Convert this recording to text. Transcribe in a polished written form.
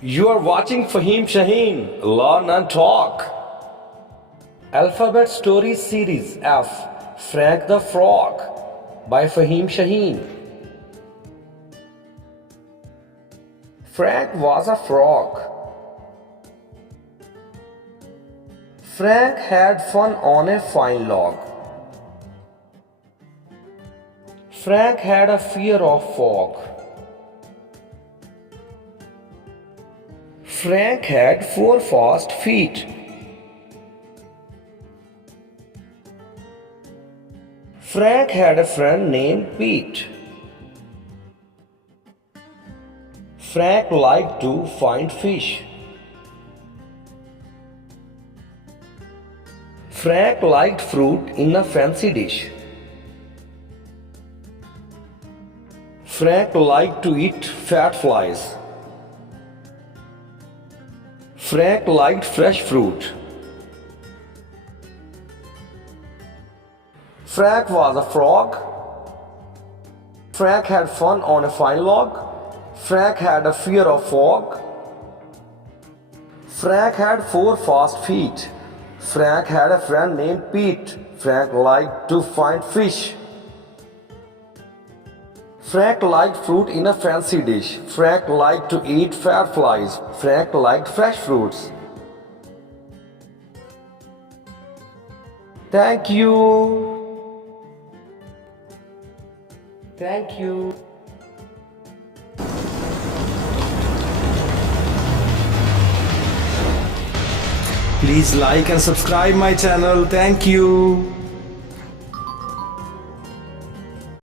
You are watching Faheem Shaheen, Learn and Talk. Alphabet Stories Series F, Frank the Frog by Faheem Shaheen. Frank was a frog. Frank had fun on a fine log. Frank had a fear of fog. Frank had 4 fast feet. Frank had a friend named Pete. Frank liked to find fish. Frank liked fruit in a fancy dish. Frank liked to eat fat flies. Frank liked fresh fruit. Frank was a frog. Frank had fun on a fine log. Frank had a fear of fog. Frank had 4 fast feet. Frank had a friend named Pete. Frank liked to find fish. Frank liked fruit in a fancy dish. Frank liked to eat fat flies. Frank liked fresh fruits. Thank you. Thank you. Please like and subscribe my channel. Thank you.